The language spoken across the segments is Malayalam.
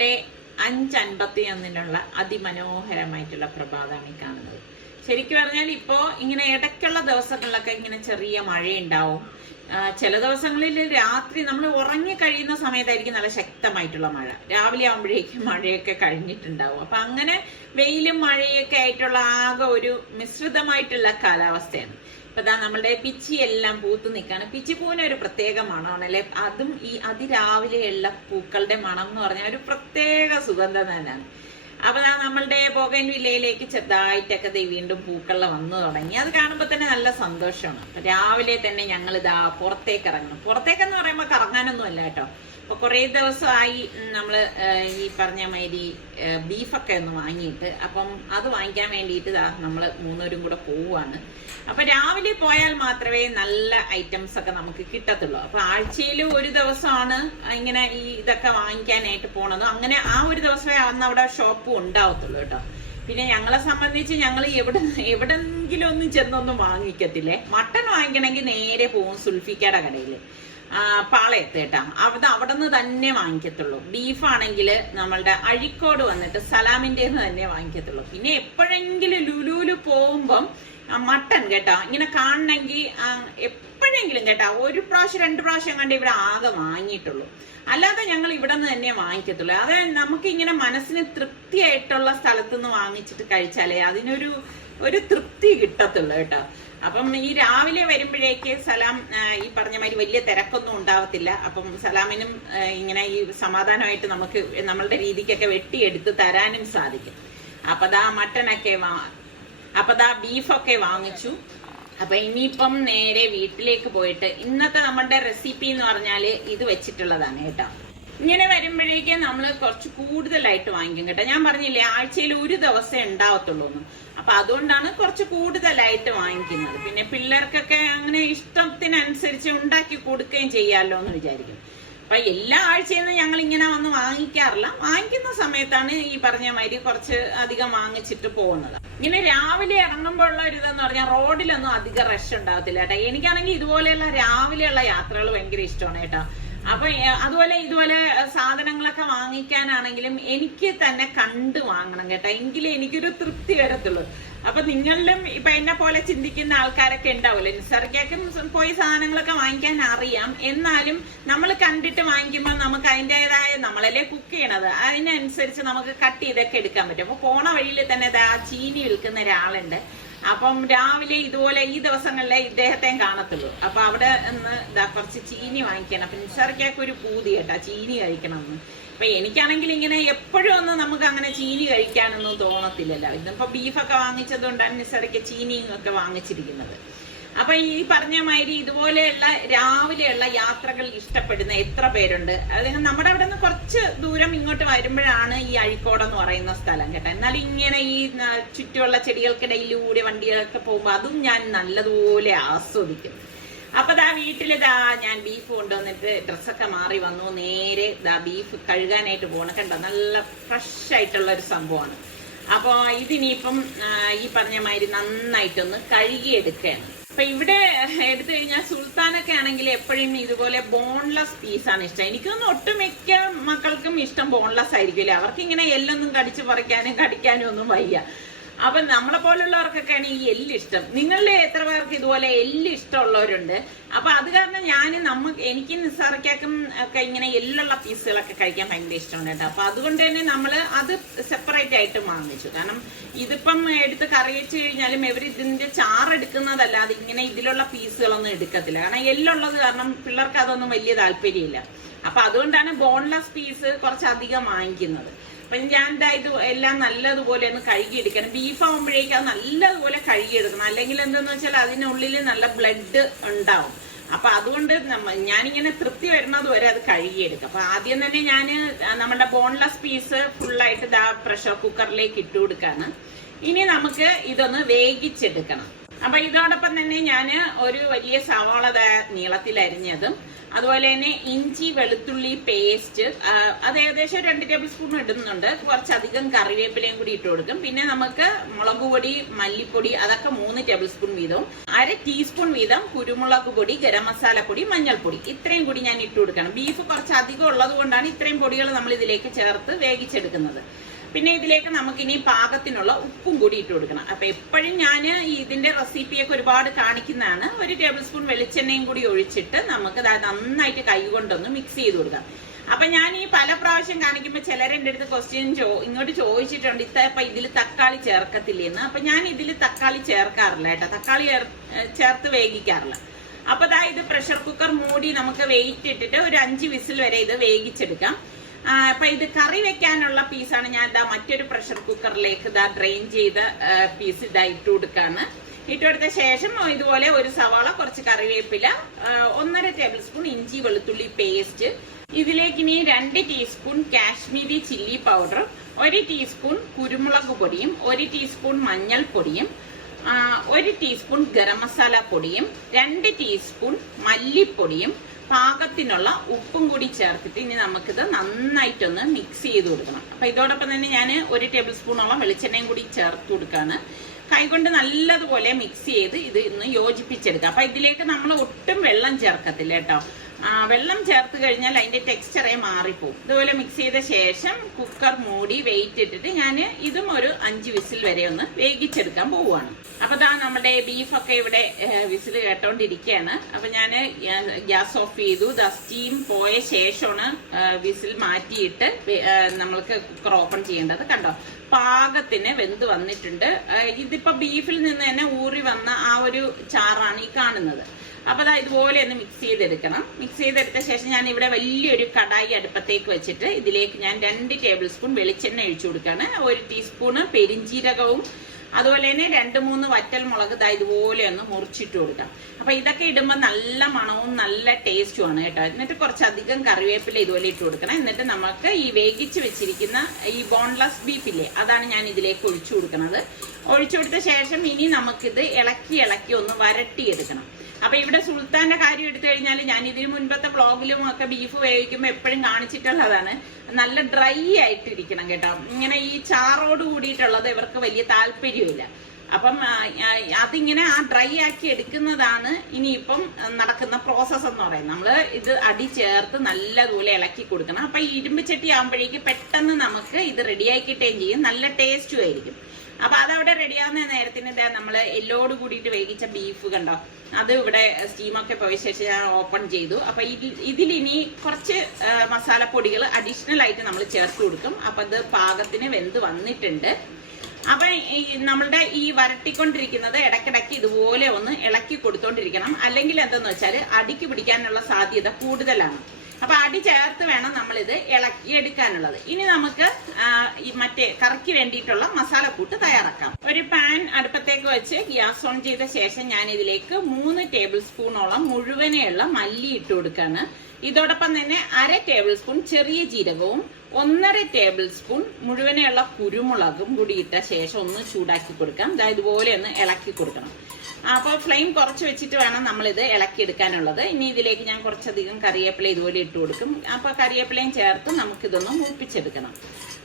നമ്മളുടെ 5:51 അതിമനോഹരമായിട്ടുള്ള പ്രഭാതമാണ് ഈ കാണുന്നത്. ശരിക്കും പറഞ്ഞാൽ ഇപ്പോ ഇങ്ങനെ ഇടയ്ക്കുള്ള ദിവസങ്ങളിലൊക്കെ ഇങ്ങനെ ചെറിയ മഴയുണ്ടാവും. ചില ദിവസങ്ങളിൽ രാത്രി നമ്മൾ ഉറങ്ങി കഴിയുന്ന സമയത്തായിരിക്കും നല്ല ശക്തമായിട്ടുള്ള മഴ. രാവിലെ ആകുമ്പോഴേക്കും മഴയൊക്കെ കഴിഞ്ഞിട്ടുണ്ടാവും. അപ്പൊ അങ്ങനെ വെയിലും മഴയൊക്കെ ആയിട്ടുള്ള ആകെ ഒരു മിശ്രിതമായിട്ടുള്ള കാലാവസ്ഥയാണ്. ഇപ്പൊ ദാ നമ്മളുടെ പിച്ചി എല്ലാം പൂത്ത് നിൽക്കാണ്. പിച്ചിപ്പൂവിന് ഒരു പ്രത്യേക മണമാണല്ലേ. അതും ഈ അതിരാവിലെയുള്ള പൂക്കളുടെ മണം എന്ന് പറഞ്ഞാൽ ഒരു പ്രത്യേക സുഗന്ധം തന്നെയാണ്. അപ്പൊ നമ്മളുടെ ബോഗൻവില്ലയിലേക്ക് ചെറുതായിട്ടൊക്കെ വീണ്ടും പൂക്കള വന്നു തുടങ്ങി. അത് കാണുമ്പോൾ തന്നെ നല്ല സന്തോഷമാണ്. അപ്പൊ രാവിലെ തന്നെ ഞങ്ങൾ ഇതാ പുറത്തേക്ക് ഇറങ്ങണം. പുറത്തേക്കെന്ന് പറയുമ്പോൾ കറങ്ങാനൊന്നും അല്ല കേട്ടോ. അപ്പൊ കുറെ ദിവസമായി നമ്മള് ഈ പറഞ്ഞ മാതിരി ബീഫൊക്കെ ഒന്ന് വാങ്ങിയിട്ട്, അപ്പം അത് വാങ്ങിക്കാൻ വേണ്ടിയിട്ട് നമ്മള് മൂന്നുപേരും കൂടെ പോവുകയാണ്. അപ്പൊ രാവിലെ പോയാൽ മാത്രമേ നല്ല ഐറ്റംസ് ഒക്കെ നമുക്ക് കിട്ടത്തുള്ളൂ. അപ്പൊ ആഴ്ചയിൽ ഒരു ദിവസമാണ് ഇങ്ങനെ ഈ ഇതൊക്കെ വാങ്ങിക്കാനായിട്ട് പോണത്. അങ്ങനെ ആ ഒരു ദിവസമേ അന്ന് അവിടെ ഷോപ്പും ഉണ്ടാവത്തുള്ളൂ കേട്ടോ. പിന്നെ ഞങ്ങളെ സംബന്ധിച്ച് ഞങ്ങൾ എവിടെങ്കിലും ഒന്നും ചെന്നൊന്നും വാങ്ങിക്കത്തില്ലേ. മട്ടൺ വാങ്ങിക്കണമെങ്കിൽ നേരെ പോകും സുൽഫിക്കയുടെ കടയിൽ, പാളയത്ത് കേട്ടാ. അവിടെ നിന്ന് തന്നെ വാങ്ങിക്കത്തുള്ളൂ. ബീഫാണെങ്കിൽ നമ്മളുടെ അഴിക്കോട് വന്നിട്ട് സലാമിൻ്റെ തന്നെ വാങ്ങിക്കത്തുള്ളൂ. പിന്നെ എപ്പോഴെങ്കിലും ലുലുവില് പോകുമ്പം മട്ടൺ കേട്ടാ ഇങ്ങനെ കാണണമെങ്കിൽ എപ്പോഴെങ്കിലും കേട്ടാ 1 പ്രാവശ്യം 2 പ്രാവശ്യം കണ്ട് ഇവിടെ ആകെ വാങ്ങിയിട്ടുള്ളൂ. അല്ലാതെ ഞങ്ങൾ ഇവിടെ നിന്ന് തന്നെ വാങ്ങിക്കത്തുള്ളൂ. അത് നമുക്ക് ഇങ്ങനെ മനസ്സിന് തൃപ്തിയായിട്ടുള്ള സ്ഥലത്ത് നിന്ന് വാങ്ങിച്ചിട്ട് കഴിച്ചാലേ അതിനൊരു തൃപ്തി കിട്ടത്തുള്ളൂ കേട്ടോ. അപ്പം ഈ രാവിലെ വരുമ്പോഴേക്ക് സലാം ഈ പറഞ്ഞ മാതിരി വലിയ തിരക്കൊന്നും ഉണ്ടാവത്തില്ല. അപ്പം സലാമിനും ഇങ്ങനെ ഈ സമാധാനമായിട്ട് നമുക്ക് നമ്മളുടെ രീതിക്കൊക്കെ വെട്ടിയെടുത്ത് തരാനും സാധിക്കും. അപ്പൊ മട്ടനൊക്കെ ബീഫൊക്കെ വാങ്ങിച്ചു. അപ്പൊ ഇനിയിപ്പം നേരെ വീട്ടിലേക്ക് പോയിട്ട് ഇന്നത്തെ നമ്മളുടെ റെസിപ്പി എന്ന് പറഞ്ഞാല് ഇത് വെച്ചിട്ടുള്ളതാണ് കേട്ടോ. ഇങ്ങനെ വരുമ്പോഴേക്കും നമ്മൾ കുറച്ച് കൂടുതലായിട്ട് വാങ്ങിക്കും കേട്ടോ. ഞാൻ പറഞ്ഞില്ലേ ആഴ്ചയിൽ ഒരു ദിവസം ഉണ്ടാവത്തുള്ളൂ. അപ്പൊ അതുകൊണ്ടാണ് കുറച്ച് കൂടുതലായിട്ട് വാങ്ങിക്കുന്നത്. പിന്നെ പിള്ളേർക്കൊക്കെ അങ്ങനെ ഇഷ്ടത്തിനനുസരിച്ച് ഉണ്ടാക്കി കൊടുക്കുകയും ചെയ്യാമല്ലോ എന്ന് വിചാരിക്കും. അപ്പൊ എല്ലാ ആഴ്ചയൊന്നും ഞങ്ങൾ ഇങ്ങനെ വന്ന് വാങ്ങിക്കാറില്ല. വാങ്ങിക്കുന്ന സമയത്താണ് ഈ പറഞ്ഞ മാതിരി കുറച്ച് അധികം വാങ്ങിച്ചിട്ട് പോകുന്നത്. ഇങ്ങനെ രാവിലെ ഇറങ്ങുമ്പോൾ ഉള്ള ഒരു ഇതെന്ന് പറഞ്ഞാൽ റോഡിലൊന്നും അധികം റഷ് ഉണ്ടാവത്തില്ല കേട്ടോ. എനിക്കാണെങ്കിൽ ഇതുപോലെയുള്ള രാവിലെയുള്ള യാത്രകൾ ഭയങ്കര ഇഷ്ടമാണ് കേട്ടോ. അപ്പൊ ഇതുപോലെ സാധനങ്ങളൊക്കെ വാങ്ങിക്കാനാണെങ്കിലും എനിക്ക് തന്നെ കണ്ടു വാങ്ങണം കേട്ടോ. എങ്കിലേ എനിക്കൊരു തൃപ്തി വരത്തുള്ളൂ. അപ്പൊ നിങ്ങളിലും ഇപ്പൊ എന്നെ പോലെ ചിന്തിക്കുന്ന ആൾക്കാരൊക്കെ ഉണ്ടാവില്ലേ. നിസ്സർഗയ്ക്കും പോയി സാധനങ്ങളൊക്കെ വാങ്ങിക്കാൻ അറിയാം. എന്നാലും നമ്മൾ കണ്ടിട്ട് വാങ്ങിക്കുമ്പോൾ നമുക്ക് അതിൻ്റെതായ, നമ്മളല്ലേ കുക്ക് ചെയ്യണത്, അതിനനുസരിച്ച് നമുക്ക് കട്ട് ചെയ്തൊക്കെ എടുക്കാൻ പറ്റും. അപ്പൊ പോണ വഴിയിൽ തന്നെ ചീനി വിൽക്കുന്ന ഒരാളുണ്ട്. അപ്പം രാവിലെ ഇതുപോലെ ഈ ദിവസങ്ങളിലെ ഇദ്ദേഹത്തെയും കാണത്തുള്ളൂ. അപ്പൊ അവിടെ നിന്ന് കുറച്ച് ചീനി വാങ്ങിക്കണം. അപ്പൊ നിസ്സർഗയ്ക്ക് ഒരു പൂതി കേട്ടാ ചീനി കഴിക്കണം എന്ന്. അപ്പൊ എനിക്കാണെങ്കിൽ ഇങ്ങനെ എപ്പോഴും ഒന്നും നമുക്ക് അങ്ങനെ ചീനി കഴിക്കാനൊന്നും തോന്നത്തില്ലല്ലോ. ഇന്നിപ്പോ ബീഫൊക്കെ വാങ്ങിച്ചത് കൊണ്ടാണ് നിസ്സർഗയ്ക്ക് ചീനിയും ഒക്കെ വാങ്ങിച്ചിരിക്കുന്നത്. അപ്പൊ ഈ പറഞ്ഞ മാതിരി ഇതുപോലെയുള്ള രാവിലെയുള്ള യാത്രകൾ ഇഷ്ടപ്പെടുന്ന എത്ര പേരുണ്ട്. അല്ലെങ്കിൽ നമ്മുടെ അവിടെ നിന്ന് കുറച്ച് ദൂരം ഇങ്ങോട്ട് വരുമ്പോഴാണ് ഈ അഴിക്കോടെന്ന് പറയുന്ന സ്ഥലം കേട്ടോ. എന്നാൽ ഇങ്ങനെ ഈ ചുറ്റുമുള്ള ചെടികൾക്കിടയിലൂടെ വണ്ടികളൊക്കെ പോകുമ്പോൾ അതും ഞാൻ നല്ലതുപോലെ ആസ്വദിക്കും. അപ്പൊ വീട്ടില് ഞാൻ ബീഫ് കൊണ്ടുവന്നിട്ട് ഡ്രസ്സൊക്കെ മാറി വന്നു. നേരെ ബീഫ് കഴുകാനായിട്ട് പോകണം കണ്ടോ. നല്ല ഫ്രഷ് ആയിട്ടുള്ള ഒരു സംഭവമാണ്. അപ്പൊ ഇതിനിപ്പം ഈ പറഞ്ഞ മാതിരി നന്നായിട്ടൊന്ന് കഴുകിയെടുക്കുകയാണ്. അപ്പൊ ഇവിടെ എടുത്തു കഴിഞ്ഞാൽ സുൽത്താനൊക്കെ ആണെങ്കിൽ എപ്പോഴും ഇതുപോലെ ബോൺലെസ് പീസാണ് ഇഷ്ടം. എനിക്കൊന്നും ഒട്ടുമിക്ക മക്കൾക്കും ഇഷ്ടം ബോൺലെസ് ആയിരിക്കില്ല. അവർക്ക് ഇങ്ങനെ എല്ലൊന്നും കടിച്ചു പറിക്കാനും കടിക്കാനും ഒന്നും വയ്യ. അപ്പൊ നമ്മളെ പോലുള്ളവർക്കൊക്കെയാണ് ഈ എല്ല് ഇഷ്ടം. നിങ്ങളുടെ എത്ര പേർക്ക് ഇതുപോലെ എല്ല് ഇഷ്ടമുള്ളവരുണ്ട്? അപ്പൊ അത് കാരണം എനിക്ക് നിസ്സാർക്കും ഒക്കെ ഇങ്ങനെ എല്ലുള്ള പീസുകളൊക്കെ കഴിക്കാൻ ഭയങ്കര ഇഷ്ടമാണ് കേട്ടോ. അപ്പൊ അതുകൊണ്ട് തന്നെ നമ്മൾ അത് സെപ്പറേറ്റ് ആയിട്ട് വാങ്ങിച്ചു. കാരണം ഇതിപ്പം എടുത്ത് കറി വെച്ച് കഴിഞ്ഞാലും ഇതിന്റെ ചാറെടുക്കുന്നതല്ലാതെ ഇങ്ങനെ ഇതിലുള്ള പീസുകളൊന്നും എടുക്കത്തില്ല. കാരണം എല്ലുള്ളത് കാരണം പിള്ളേർക്ക് അതൊന്നും വലിയ താല്പര്യമില്ല. അപ്പൊ അതുകൊണ്ടാണ് ബോൺലെസ് പീസ് കുറച്ചധികം വാങ്ങിക്കുന്നത്. അപ്പൊ ഞാൻ ഇത് എല്ലാം നല്ലതുപോലെ ഒന്ന് കഴുകിയെടുക്കണം. ബീഫ് ആകുമ്പോഴേക്കും അത് നല്ലതുപോലെ കഴുകിയെടുക്കണം. അല്ലെങ്കിൽ എന്താന്ന് വെച്ചാൽ അതിനുള്ളിൽ നല്ല ബ്ലഡ് ഉണ്ടാവും. അപ്പൊ അതുകൊണ്ട് ഞാനിങ്ങനെ തൃപ്തി വരുന്നത് വരെ അത് കഴുകിയെടുക്കും. അപ്പൊ ആദ്യം തന്നെ ഞാൻ നമ്മുടെ ബോൺലെസ് പീസ് ഫുള്ളായിട്ട് പ്രഷർ കുക്കറിലേക്ക് ഇട്ട് കൊടുക്കാണ്. ഇനി നമുക്ക് ഇതൊന്ന് വേവിച്ചെടുക്കണം. അപ്പൊ ഇതോടൊപ്പം തന്നെ ഞാൻ ഒരു വലിയ സവാള നീളത്തിൽ അരിഞ്ഞതും അതുപോലെ തന്നെ ഇഞ്ചി വെളുത്തുള്ളി പേസ്റ്റ് അത് ഏകദേശം 2 ടേബിൾ സ്പൂൺ ഇടുന്നുണ്ട്. കുറച്ചധികം കറിവേപ്പിലയും കൂടി ഇട്ട് കൊടുക്കും. പിന്നെ നമുക്ക് മുളക് പൊടി മല്ലിപ്പൊടി അതൊക്കെ 3 ടേബിൾ സ്പൂൺ വീതവും 1/2 ടീസ്പൂൺ വീതം കുരുമുളക് പൊടി ഗരം മസാല പൊടി മഞ്ഞൾപ്പൊടി ഇത്രയും കൂടി ഞാൻ ഇട്ട് കൊടുക്കണം. ബീഫ് കുറച്ച് അധികം ഉള്ളത് കൊണ്ടാണ് ഇത്രയും പൊടികൾ നമ്മൾ ഇതിലേക്ക് ചേർത്ത് വേവിച്ചെടുക്കുന്നത്. പിന്നെ ഇതിലേക്ക് നമുക്കിനി പാകത്തിനുള്ള ഉപ്പും കൂടി ഇട്ട് കൊടുക്കണം. അപ്പൊ എപ്പോഴും ഞാൻ ഇതിന്റെ റെസിപ്പിയൊക്കെ ഒരുപാട് കാണിക്കുന്നതാണ്. 1 ടേബിൾ സ്പൂൺ വെളിച്ചെണ്ണയും കൂടി ഒഴിച്ചിട്ട് നമുക്ക് നന്നായിട്ട് കൈ കൊണ്ടൊന്ന് മിക്സ് ചെയ്ത് കൊടുക്കാം. അപ്പൊ ഞാൻ ഈ പല പ്രാവശ്യം കാണിക്കുമ്പോൾ ചിലർ എൻ്റെ അടുത്ത് ക്വസ്റ്റ്യൻ ഇങ്ങോട്ട് ചോദിച്ചിട്ടുണ്ട്, ഇപ്പൊ ഇതിൽ തക്കാളി ചേർക്കത്തില്ലെന്ന്. അപ്പൊ ഞാൻ ഇതിൽ തക്കാളി ചേർക്കാറില്ല കേട്ടോ, തക്കാളി ചേർത്ത് വേവിക്കാറില്ല. അപ്പൊ ഇത് പ്രഷർ കുക്കർ മൂടി നമുക്ക് വെയിറ്റ് ഇട്ടിട്ട് ഒരു 5 വിസിൽ വരെ ഇത് വേവിച്ചെടുക്കാം. അപ്പൊ ഇത് കറി വെക്കാനുള്ള പീസാണ് ഞാൻ മറ്റൊരു പ്രഷർ കുക്കറിലേക്ക് ഡ്രെയിൻ ചെയ്ത പീസ് ഇട്ട് കൊടുക്കാണ്. ഇട്ടുകൊടുത്ത ശേഷം ഇതുപോലെ ഒരു സവാള, കുറച്ച് കറിവേപ്പില, 1.5 ടേബിൾ സ്പൂൺ ഇഞ്ചി വെളുത്തുള്ളി പേസ്റ്റ്, ഇതിലേക്ക് ഇനി 2 teaspoon Kashmiri chilli powder, 1 teaspoon കുരുമുളക് പൊടിയും 1 ടീസ്പൂൺ മഞ്ഞൾപ്പൊടിയും 1 ടീസ്പൂൺ ഗരം മസാല പൊടിയും 2 ടീസ്പൂൺ മല്ലിപ്പൊടിയും പാകത്തിനുള്ള ഉപ്പും കൂടി ചേർത്തിട്ട് ഇനി നമുക്കിത് നന്നായിട്ടൊന്ന് മിക്സ് ചെയ്ത് കൊടുക്കണം. അപ്പൊ ഇതോടൊപ്പം തന്നെ ഞാൻ 1 ടേബിൾ സ്പൂണോളം വെളിച്ചെണ്ണയും കൂടി ചേർത്ത് കൊടുക്കാണ്. കൈകൊണ്ട് നല്ലതുപോലെ മിക്സ് ചെയ്ത് ഇത് ഇന്ന് യോജിപ്പിച്ചെടുക്കാം. അപ്പൊ ഇതിലേക്ക് നമ്മൾ ഒട്ടും വെള്ളം ചേർക്കത്തില്ല കേട്ടോ. വെള്ളം ചേർത്ത് കഴിഞ്ഞാൽ അതിന്റെ ടെക്സ്ചറേ മാറിപ്പോവും. ഇതുപോലെ മിക്സ് ചെയ്ത ശേഷം കുക്കർ മൂടി വെയിറ്റ് ഇട്ടിട്ട് ഞാൻ ഇതും ഒരു 5 വിസിൽ വരെ ഒന്ന് വേവിച്ചെടുക്കാൻ പോവുകയാണ്. അപ്പൊ നമ്മുടെ ബീഫൊക്കെ ഇവിടെ വിസിൽ കേട്ടോണ്ടിരിക്കുകയാണ്. അപ്പൊ ഞാൻ ഗ്യാസ് ഓഫ് ചെയ്തു. സ്റ്റീം പോയ ശേഷമാണ് വിസിൽ മാറ്റിയിട്ട് നമ്മൾക്ക് കുക്കർ ഓപ്പൺ ചെയ്യേണ്ടത്. കണ്ടോ, പാകത്തിന് വെന്ത് വന്നിട്ടുണ്ട്. ഇതിപ്പോ ബീഫിൽ നിന്ന് തന്നെ ഊറി വന്ന ആ ഒരു ചാറാണ് ഈ കാണുന്നത്. അപ്പൊ ഇതുപോലെ ഒന്ന് മിക്സ് ചെയ്തെടുക്കണം. മിക്സ് ചെയ്തെടുത്ത ശേഷം ഞാൻ ഇവിടെ വലിയൊരു കടായി അടുപ്പത്തേക്ക് വെച്ചിട്ട് ഇതിലേക്ക് ഞാൻ 2 ടേബിൾ സ്പൂൺ വെളിച്ചെണ്ണ ഒഴിച്ചു കൊടുക്കുകയാണ്. 1 ടീസ്പൂണ് പെരിഞ്ജീരകവും അതുപോലെ തന്നെ 2-3 വറ്റൽ മുളക് ഇതുപോലെ ഒന്ന് മുറിച്ചിട്ട് കൊടുക്കാം. അപ്പൊ ഇതൊക്കെ ഇടുമ്പോൾ നല്ല മണവും നല്ല ടേസ്റ്റുമാണ് കേട്ടോ. എന്നിട്ട് കുറച്ചധികം കറിവേപ്പില ഇതുപോലെ ഇട്ട് കൊടുക്കണം. എന്നിട്ട് നമുക്ക് ഈ വേവിച്ച് വെച്ചിരിക്കുന്ന ഈ ബോൺലെസ് ബീഫില്ലേ, അതാണ് ഞാൻ ഇതിലേക്ക് ഒഴിച്ചു കൊടുക്കുന്നത്. ഒഴിച്ചു കൊടുത്ത ശേഷം ഇനി നമുക്കിത് ഇളക്കി ഒന്ന് വരട്ടിയെടുക്കണം. അപ്പൊ ഇവിടെ സുൽത്താന്റെ കാര്യം എടുത്തു കഴിഞ്ഞാൽ ഞാൻ ഇതിന് മുൻപത്തെ വ്ളോഗിലും ഒക്കെ ബീഫ് വേവിക്കുമ്പോൾ എപ്പോഴും കാണിച്ചിട്ടുള്ളതാണ്, നല്ല ഡ്രൈ ആയിട്ടിരിക്കണം കേട്ടോ. ഇങ്ങനെ ഈ ചാറോട് കൂടിയിട്ടുള്ളത് ഇവർക്ക് വലിയ താല്പര്യമില്ല. അപ്പം അതിങ്ങനെ ആ ഡ്രൈ ആക്കി എടുക്കുന്നതാണ് ഇനിയിപ്പം നടക്കുന്ന പ്രോസസ്സ് എന്ന് പറയുന്നത്. നമ്മള് ഇത് അടി ചേർത്ത് നല്ലതുപോലെ ഇളക്കി കൊടുക്കണം. അപ്പൊ ഈ ഇരുമ്പ് ചട്ടി ആകുമ്പോഴേക്ക് പെട്ടെന്ന് നമുക്ക് ഇത് റെഡിയാക്കി കിട്ടുകയും ചെയ്യും, നല്ല ടേസ്റ്റും ആയിരിക്കും. അപ്പൊ അതവിടെ റെഡിയാവുന്ന നേരത്തിന് നമ്മൾ എല്ലോട് കൂടിയിട്ട് വേവിച്ച ബീഫ് കണ്ടോ, അത് ഇവിടെ സ്റ്റീമൊക്കെ പോയ ശേഷം ഞാൻ ഓപ്പൺ ചെയ്തു. അപ്പൊ ഇതിലിനി കുറച്ച് മസാലപ്പൊടികൾ അഡീഷണൽ ആയിട്ട് നമ്മൾ ചേർത്ത് കൊടുക്കും. അപ്പൊ അത് പാകത്തിന് വെന്ത് വന്നിട്ടുണ്ട്. അപ്പൊ നമ്മളുടെ ഈ വരട്ടിക്കൊണ്ടിരിക്കുന്നത് ഇടയ്ക്കിടയ്ക്ക് ഇതുപോലെ ഒന്ന് ഇളക്കി കൊടുത്തോണ്ടിരിക്കണം. അല്ലെങ്കിൽ എന്തെന്ന് വെച്ചാൽ അടിക്ക് പിടിക്കാനുള്ള സാധ്യത കൂടുതലാണ്. അപ്പൊ അടി ചേർത്ത് വേണം നമ്മളിത് ഇളക്കി എടുക്കാനുള്ളത്. ഇനി നമുക്ക് മറ്റേ കറിക്ക് വേണ്ടിയിട്ടുള്ള മസാലക്കൂട്ട് തയ്യാറാക്കാം. ഒരു പാൻ അടുപ്പത്തേക്ക് വെച്ച് ഗ്യാസ് ഓൺ ചെയ്ത ശേഷം ഞാൻ ഇതിലേക്ക് 3 ടേബിൾ സ്പൂണോളം മുഴുവനെയുള്ള മല്ലി ഇട്ട് കൊടുക്കാണ്. ഇതോടൊപ്പം തന്നെ 1/2 ടേബിൾ സ്പൂൺ ചെറിയ ജീരകവും 1.5 ടേബിൾ സ്പൂൺ മുഴുവനെയുള്ള കുരുമുളകും കൂടി ഇട്ട ശേഷം ഒന്ന് ചൂടാക്കി കൊടുക്കാം. ഇതുപോലെ ഒന്ന് ഇളക്കി കൊടുക്കണം. അപ്പോൾ ഫ്ലെയിം കുറച്ച് വെച്ചിട്ട് വേണം നമ്മളിത് ഇളക്കിയെടുക്കാനുള്ളത്. ഇനി ഇതിലേക്ക് ഞാൻ കുറച്ചധികം കറിവേപ്പില ഇതുപോലെ ഇട്ട് കൊടുക്കും. അപ്പോൾ കറിവേപ്പിലയും ചേർത്ത് നമുക്കിതൊന്ന് മൂപ്പിച്ചെടുക്കണം.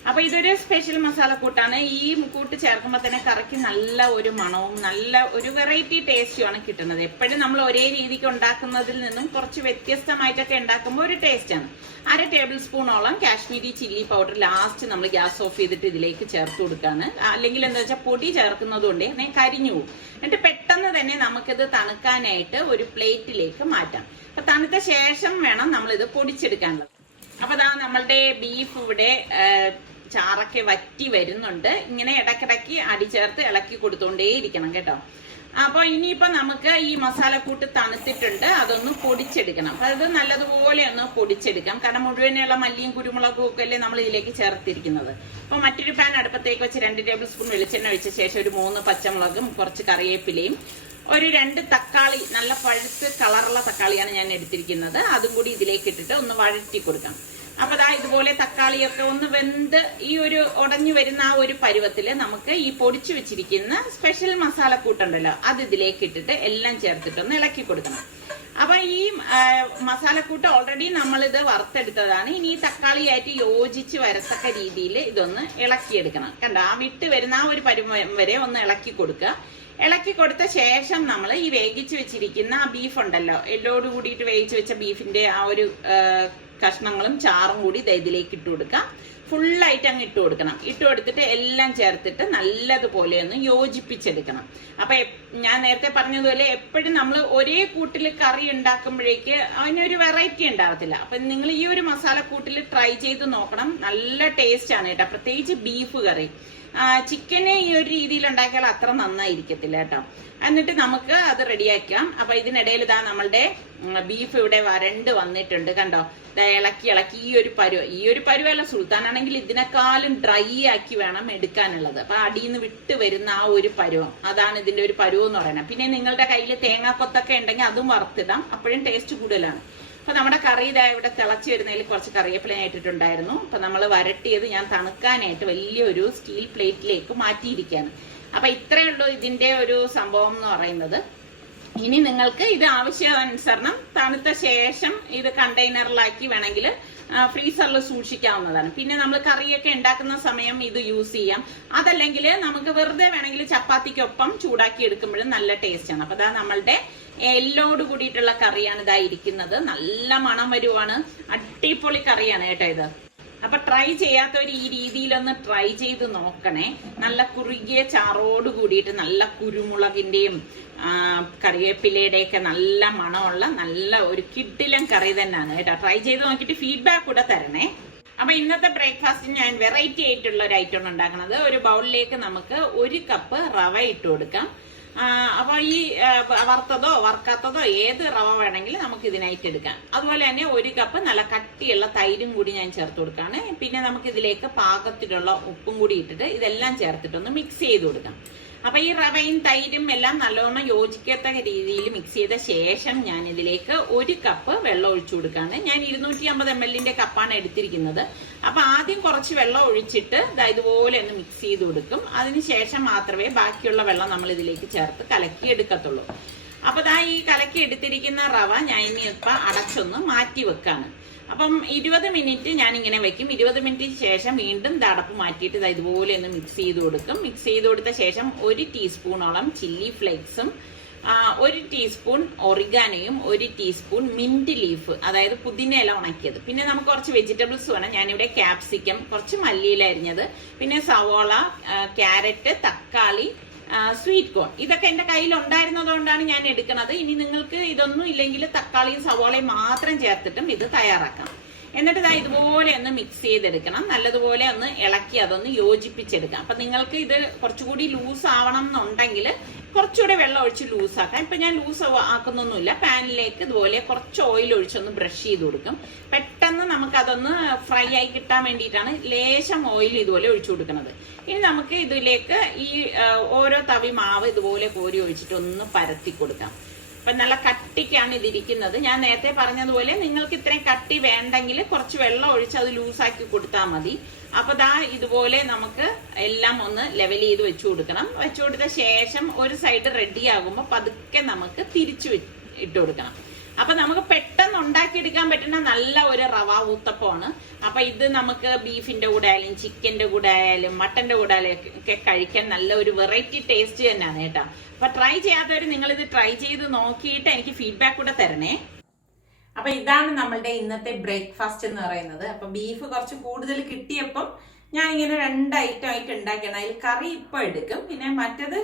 അപ്പൊ ഇതൊരു സ്പെഷ്യൽ മസാലക്കൂട്ടാണ്. ഈ കൂട്ട് ചേർക്കുമ്പോൾ തന്നെ കറിക്ക് നല്ല ഒരു മണവും നല്ല ഒരു വെറൈറ്റി ടേസ്റ്റുമാണ് കിട്ടുന്നത്. എപ്പോഴും നമ്മൾ ഒരേ രീതിക്ക് ഉണ്ടാക്കുന്നതിൽ നിന്നും കുറച്ച് വ്യത്യസ്തമായിട്ടൊക്കെ ഉണ്ടാക്കുമ്പോൾ ഒരു ടേസ്റ്റാണ്. 1/2 ടേബിൾ സ്പൂണോളം കാശ്മീരി ചില്ലി പൗഡർ ലാസ്റ്റ് നമ്മൾ ഗ്യാസ് ഓഫ് ചെയ്തിട്ട് ഇതിലേക്ക് ചേർത്ത് കൊടുക്കാണ്. അല്ലെങ്കിൽ എന്താ വെച്ചാൽ പൊടി ചേർക്കുന്നത് കൊണ്ട് തന്നെ കരിഞ്ഞു പോകും. എന്നിട്ട് പെട്ടെന്ന് തന്നെ നമുക്കിത് തണുക്കാനായിട്ട് ഒരു പ്ലേറ്റിലേക്ക് മാറ്റാം. അപ്പൊ തണുത്ത ശേഷം വേണം നമ്മളിത് പൊടിച്ചെടുക്കാനുള്ളത്. അപ്പൊ നമ്മളുടെ ബീഫ് ഇവിടെ ചാറൊക്കെ വറ്റി വരുന്നുണ്ട്. ഇങ്ങനെ ഇടയ്ക്കിടയ്ക്ക് അടി ചേർത്ത് ഇളക്കി കൊടുത്തോണ്ടേയിരിക്കണം കേട്ടോ. അപ്പൊ ഇനിയിപ്പോ നമുക്ക് ഈ മസാലക്കൂട്ട് തണുത്തിട്ടുണ്ട്, അതൊന്ന് പൊടിച്ചെടുക്കണം. അപ്പൊ അത് നല്ലതുപോലെ ഒന്ന് പൊടിച്ചെടുക്കാം. കാരണം മുഴുവനുള്ള മല്ലിയും കുരുമുളകും ഒക്കെ അല്ലേ നമ്മൾ ഇതിലേക്ക് ചേർത്തിരിക്കുന്നത്. അപ്പൊ മറ്റൊരു പാൻ അടുപ്പത്തേക്ക് വെച്ച് 2 ടേബിൾ സ്പൂൺ വെളിച്ചെണ്ണ ഒഴിച്ച ശേഷം ഒരു 3 പച്ചമുളകും കുറച്ച് കറിവേപ്പിലയും ഒരു 2 തക്കാളി, നല്ല പഴുത്ത് കളറുള്ള തക്കാളിയാണ് ഞാൻ എടുത്തിരിക്കുന്നത്, അതും കൂടി ഇതിലേക്ക് ഇട്ടിട്ട് ഒന്ന് വഴറ്റി കൊടുക്കാം. അപ്പൊ ദാ ഇതുപോലെ തക്കാളിയൊക്കെ ഒന്ന് വെന്ത് ഈ ഒരു ഉടഞ്ഞു വരുന്ന ആ ഒരു പരുവത്തില് നമുക്ക് ഈ പൊടിച്ചു വെച്ചിരിക്കുന്ന സ്പെഷ്യൽ മസാലക്കൂട്ടുണ്ടല്ലോ അത് ഇതിലേക്ക് ഇട്ടിട്ട് എല്ലാം ചേർത്തിട്ടൊന്ന് ഇളക്കി കൊടുക്കണം. അപ്പൊ ഈ മസാലക്കൂട്ട് ഓൾറെഡി നമ്മളിത് വറുത്തെടുത്തതാണ്. ഇനി ഈ തക്കാളിയായിട്ട് യോജിച്ച് വരത്തക്ക രീതിയിൽ ഇതൊന്ന് ഇളക്കിയെടുക്കണം. കണ്ടോ, ആ വിട്ട് വരുന്ന ആ ഒരു പരുവം വരെ ഒന്ന് ഇളക്കി കൊടുക്കുക. ഇളക്കി കൊടുത്ത ശേഷം നമ്മൾ ഈ വേവിച്ച് വെച്ചിരിക്കുന്ന ആ ബീഫ് ഉണ്ടല്ലോ, എല്ലോട് കൂടിയിട്ട് വേവിച്ച് വെച്ച ബീഫിന്റെ ആ ഒരു കഷ്ണങ്ങളും ചാറും കൂടി ഇതിലേക്ക് ഇട്ട് കൊടുക്കാം. ഫുള്ളായിട്ട് അങ്ങ് ഇട്ട് കൊടുക്കണം. ഇട്ട് കൊടുത്തിട്ട് എല്ലാം ചേർത്തിട്ട് നല്ലതുപോലെ ഒന്ന് യോജിപ്പിച്ചെടുക്കണം. അപ്പൊ ഞാൻ നേരത്തെ പറഞ്ഞതുപോലെ എപ്പോഴും നമ്മൾ ഒരേ കൂട്ടിൽ കറി ഉണ്ടാക്കുമ്പോഴേക്ക് അതിനൊരു വെറൈറ്റി ഉണ്ടാവത്തില്ല. അപ്പൊ നിങ്ങൾ ഈ ഒരു മസാലക്കൂട്ടിൽ ട്രൈ ചെയ്ത് നോക്കണം. നല്ല ടേസ്റ്റ് ആണ് കേട്ടോ, പ്രത്യേകിച്ച് ബീഫ് കറി. ചിക്കനെ ഈ ഒരു രീതിയിൽ ഉണ്ടാക്കിയാൽ അത്ര നന്നായിരിക്കത്തില്ല കേട്ടോ. എന്നിട്ട് നമുക്ക് അത് റെഡിയാക്കാം. അപ്പൊ ഇതിനിടയിൽ ഇതാ നമ്മളുടെ ബീഫ് ഇവിടെ വരണ്ട് വന്നിട്ടുണ്ട്. കണ്ടോ, ഇളക്കി ഇളക്കി ഈ ഒരു പരുവല്ല, സുൽത്താനാണെങ്കിൽ ഇതിനേക്കാളും ഡ്രൈ ആക്കി വേണം എടുക്കാനുള്ളത്. അപ്പൊ അടിയിൽ നിന്ന് വിട്ട് വരുന്ന ആ ഒരു പരുവം, അതാണ് ഇതിന്റെ ഒരു പരുവം എന്ന് പറയുന്നത്. പിന്നെ നിങ്ങളുടെ കയ്യിൽ തേങ്ങാക്കൊത്തൊക്കെ ഉണ്ടെങ്കിൽ അതും വറുത്തിടാം, അപ്പോഴും ടേസ്റ്റ് കൂടുതലാണ്. അപ്പൊ നമ്മുടെ കറി ഇതാ ഇവിടെ തിളച്ച് വരുന്നതിൽ കുറച്ച് കറിവേപ്പില ഇട്ടിട്ടുണ്ടായിരുന്നു. അപ്പൊ നമ്മൾ വരട്ടിയത് ഞാൻ തണുക്കാനായിട്ട് വലിയൊരു സ്റ്റീൽ പ്ലേറ്റിലേക്ക് മാറ്റിയിരിക്കുകയാണ്. അപ്പൊ ഇത്രയേ ഉള്ളൂ ഇതിന്റെ ഒരു സംഭവം എന്ന് പറയുന്നത്. ഇനി നിങ്ങൾക്ക് ഇത് ആവശ്യാനുസരണം തണുത്ത ശേഷം ഇത് കണ്ടെയ്നറിലാക്കി വേണമെങ്കിൽ ഫ്രീസറിൽ സൂക്ഷിക്കാവുന്നതാണ്. പിന്നെ നമ്മൾ കറിയൊക്കെ ഉണ്ടാക്കുന്ന സമയം ഇത് യൂസ് ചെയ്യാം. അതല്ലെങ്കിൽ നമുക്ക് വെറുതെ വേണമെങ്കിൽ ചപ്പാത്തിക്കൊപ്പം ചൂടാക്കി എടുക്കുമ്പോഴും നല്ല ടേസ്റ്റ് ആണ്. അപ്പൊ ഇതാ നമ്മളുടെ എല്ലോട് കൂടിയിട്ടുള്ള കറിയാണ് ഇതാ ഇരിക്കുന്നത്. നല്ല മണം വരുവാണ്, അടിപൊളി കറിയാണ് കേട്ടോ ഇത്. അപ്പൊ ട്രൈ ചെയ്യാത്തവർ ഈ രീതിയിലൊന്ന് ട്രൈ ചെയ്ത് നോക്കണേ. നല്ല കുറുകിയ ചാറോട് കൂടിയിട്ട് നല്ല കുരുമുളകിന്റെയും കറിവേപ്പിലയുടെ ഒക്കെ നല്ല മണമുള്ള നല്ല ഒരു കിഡിലൻ കറി തന്നെയാണ് കേട്ടോ. ട്രൈ ചെയ്ത് നോക്കിയിട്ട് ഫീഡ്ബാക്ക് കൂടെ തരണേ. അപ്പൊ ഇന്നത്തെ ബ്രേക്ക്ഫാസ്റ്റിന് ഞാൻ വെറൈറ്റി ആയിട്ടുള്ള ഒരു ഐറ്റം ഉണ്ടാക്കുന്നത്. ഒരു ബൗളിലേക്ക് നമുക്ക് 1 കപ്പ് റവ ഇട്ട് കൊടുക്കാം. അപ്പൊ ഈ വറുത്തതോ വറുക്കാത്തതോ ഏത് റവ വേണമെങ്കിലും നമുക്ക് ഇതിനായിട്ട് എടുക്കാം. അതുപോലെ തന്നെ 1 കപ്പ് നല്ല കട്ടിയുള്ള തൈരും കൂടി ഞാൻ ചേർത്ത് കൊടുക്കാണ്. പിന്നെ നമുക്ക് ഇതിലേക്ക് പാകത്തിലുള്ള ഉപ്പും കൂടി ഇട്ടിട്ട് ഇതെല്ലാം ചേർത്തിട്ടൊന്ന് മിക്സ് ചെയ്ത് കൊടുക്കാം. അപ്പൊ ഈ റവയും തൈരും എല്ലാം നല്ലോണം യോജിക്കത്തക്ക രീതിയിൽ മിക്സ് ചെയ്ത ശേഷം ഞാൻ ഇതിലേക്ക് 1 കപ്പ് വെള്ളം ഒഴിച്ചു കൊടുക്കാണ്. ഞാൻ 250 ml കപ്പാണ് എടുത്തിരിക്കുന്നത്. അപ്പൊ ആദ്യം കുറച്ച് വെള്ളം ഒഴിച്ചിട്ട് ഇതുപോലെ ഒന്ന് മിക്സ് ചെയ്ത് കൊടുക്കും. അതിനുശേഷം മാത്രമേ ബാക്കിയുള്ള വെള്ളം നമ്മൾ ഇതിലേക്ക് ചേർത്ത് കലക്കി എടുക്കത്തുള്ളൂ. അപ്പൊ ഈ കലക്കി എടുത്തിരിക്കുന്ന റവ ഞാൻ ഇനി ഇപ്പൊ അടച്ചൊന്ന് മാറ്റി വെക്കാണ്. അപ്പം 20 മിനിറ്റ് ഞാൻ ഇങ്ങനെ വെക്കും. 20 മിനിറ്റിന് ശേഷം വീണ്ടും അടപ്പ് മാറ്റിയിട്ട് ഇതുപോലെ ഒന്ന് മിക്സ് ചെയ്ത് കൊടുക്കും. മിക്സ് ചെയ്ത് കൊടുത്ത ശേഷം 1 ടീസ്പൂണോളം ചില്ലി ഫ്ലേക്സും 1 ടീസ്പൂൺ ഒറിഗാനോയും 1 ടീസ്പൂൺ മിന്റ് ലീഫ്, അതായത് പുതിന ഇല ഉണക്കിയത്. പിന്നെ നമുക്ക് കുറച്ച് വെജിറ്റബിൾസ് വേണം. ഞാനിവിടെ ക്യാപ്സിക്കം, കുറച്ച് മല്ലിയില അരിഞ്ഞത്, പിന്നെ സവോള, ക്യാരറ്റ്, തക്കാളി, സ്വീറ്റ് കോൺ, ഇതൊക്കെ എന്റെ കയ്യിൽ ഉണ്ടായിരുന്നതുകൊണ്ടാണ് ഞാൻ എടുക്കുന്നത്. ഇനി നിങ്ങൾക്ക് ഇതൊന്നും ഇല്ലെങ്കിൽ തക്കാളിയും സവോളയും മാത്രം ചേർത്തിട്ടും ഇത് തയ്യാറാക്കാം. എന്നിട്ട് ഇതുപോലെ ഒന്ന് മിക്സ് ചെയ്തെടുക്കണം. നല്ലതുപോലെ ഒന്ന് ഇളക്കി അതൊന്ന് യോജിപ്പിച്ചെടുക്കാം. അപ്പൊ നിങ്ങൾക്ക് ഇത് കുറച്ചുകൂടി ലൂസ് ആവണം എന്നുണ്ടെങ്കിൽ കുറച്ചുകൂടെ വെള്ളം ഒഴിച്ച് ലൂസാക്കാം. ഇപ്പൊ ഞാൻ ലൂസ് ആക്കുന്നൊന്നുമില്ല. പാനിലേക്ക് ഇതുപോലെ കുറച്ച് ഓയിൽ ഒഴിച്ചൊന്ന് ബ്രഷ് ചെയ്ത് കൊടുക്കും. പെട്ടെന്ന് നമുക്ക് അതൊന്ന് ഫ്രൈ ആയി കിട്ടാൻ വേണ്ടിയിട്ടാണ് ലേശം ഓയിൽ ഇതുപോലെ ഒഴിച്ചു കൊടുക്കുന്നത്. ഇനി നമുക്ക് ഇതിലേക്ക് ഈ ഓരോ തവി മാവ് ഇതുപോലെ കോരി ഒഴിച്ചിട്ട് ഒന്ന് പരത്തി കൊടുക്കാം. അപ്പൊ നല്ല കട്ടിക്കാണ് ഇതിരിക്കുന്നത്. ഞാൻ നേരത്തെ പറഞ്ഞതുപോലെ നിങ്ങൾക്ക് ഇത്രയും കട്ടി വേണ്ടെങ്കിൽ കുറച്ച് വെള്ളം ഒഴിച്ച് അത് ലൂസാക്കി കൊടുത്താൽ മതി. അപ്പൊ ഇതുപോലെ നമുക്ക് എല്ലാം ഒന്ന് ലെവൽ ചെയ്ത് വെച്ചു കൊടുക്കണം. വെച്ചു കൊടുത്ത ശേഷം ഒരു സൈഡ് റെഡി ആകുമ്പോൾ പതുക്കെ നമുക്ക് തിരിച്ചു ഇട്ട് കൊടുക്കണം. അപ്പൊ നമുക്ക് പെട്ടെന്ന് ഉണ്ടാക്കിയെടുക്കാൻ പറ്റുന്ന നല്ല ഒരു റവ ഊത്തപ്പമാണ്. അപ്പൊ ഇത് നമുക്ക് ബീഫിന്റെ കൂടെ ആയാലും ചിക്കന്റെ കൂടെ ആയാലും മട്ടന്റെ കൂടെ ആയാലും ഒക്കെ കഴിക്കാൻ നല്ല ഒരു വെറൈറ്റി ടേസ്റ്റ് തന്നെയാണ് കേട്ടോ. അപ്പൊ ട്രൈ ചെയ്യാത്തവർ നിങ്ങൾ ഇത് ട്രൈ ചെയ്ത് നോക്കിയിട്ട് എനിക്ക് ഫീഡ്ബാക്ക് കൂടെ തരണേ. അപ്പൊ ഇതാണ് നമ്മളുടെ ഇന്നത്തെ ബ്രേക്ക്ഫാസ്റ്റ് എന്ന് പറയുന്നത്. അപ്പൊ ബീഫ് കുറച്ച് കൂടുതൽ കിട്ടിയപ്പം ഞാൻ ഇങ്ങനെ 2 ഐറ്റം ആയിട്ട് ഉണ്ടാക്കിയാണ്. അതിൽ കറി ഇപ്പൊ എടുക്കും. പിന്നെ മറ്റത്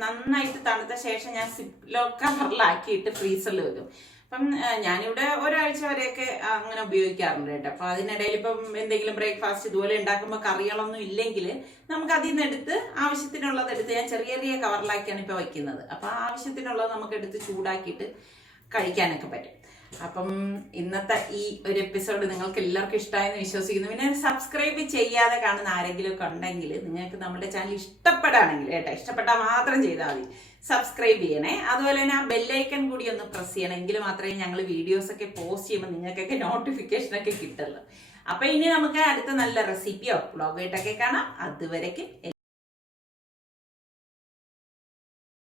നന്നായിട്ട് തണുത്ത ശേഷം ഞാൻ സിപ്ലോ കവറിലാക്കിയിട്ട് ഫ്രീസറിൽ വെക്കും. അപ്പം ഞാനിവിടെ ഒരാഴ്ച വരെയൊക്കെ അങ്ങനെ ഉപയോഗിക്കാറുണ്ട് കേട്ടോ. അപ്പൊ അതിനിടയിൽ ഇപ്പം എന്തെങ്കിലും ബ്രേക്ക്ഫാസ്റ്റ് ഇതുപോലെ ഉണ്ടാക്കുമ്പോൾ കറികളൊന്നും ഇല്ലെങ്കിൽ നമുക്ക് അതിൽ നിന്ന് എടുത്ത് ആവശ്യത്തിനുള്ളത് എടുത്ത് ഞാൻ ചെറിയ ചെറിയ കവറിലാക്കിയാണ് ഇപ്പൊ വയ്ക്കുന്നത്. അപ്പൊ ആവശ്യത്തിനുള്ളത് നമുക്ക് എടുത്ത് ചൂടാക്കിയിട്ട് കഴിക്കാനൊക്കെ പറ്റും. അപ്പം ഇന്നത്തെ ഈ ഒരു എപ്പിസോഡ് നിങ്ങൾക്ക് എല്ലാവർക്കും ഇഷ്ടമായെന്ന് വിശ്വസിക്കുന്നു. പിന്നെ സബ്സ്ക്രൈബ് ചെയ്യാതെ കാണുന്ന ആരെങ്കിലും ഒക്കെ ഉണ്ടെങ്കിൽ നിങ്ങൾക്ക് നമ്മുടെ ചാനൽ ഇഷ്ടപ്പെടുകയാണെങ്കിൽ കേട്ടോ, ഇഷ്ടപ്പെട്ടാൽ മാത്രം ചെയ്താൽ മതി. സബ്സ്ക്രൈബ് ചെയ്യണേ. അതുപോലെ തന്നെ ആ ബെല്ലൈക്കൺ കൂടി ഒന്ന് പ്രസ് ചെയ്യണം. എങ്കിൽ മാത്രമേ ഞങ്ങൾ വീഡിയോസ് ഒക്കെ പോസ്റ്റ് ചെയ്യുമ്പോൾ നിങ്ങൾക്കൊക്കെ നോട്ടിഫിക്കേഷൻ ഒക്കെ കിട്ടുള്ളൂ. അപ്പൊ ഇനി നമുക്ക് അടുത്ത നല്ല റെസിപ്പിയോ വ്ളോഗായിട്ടൊക്കെ കാണാം. അതുവരേക്കും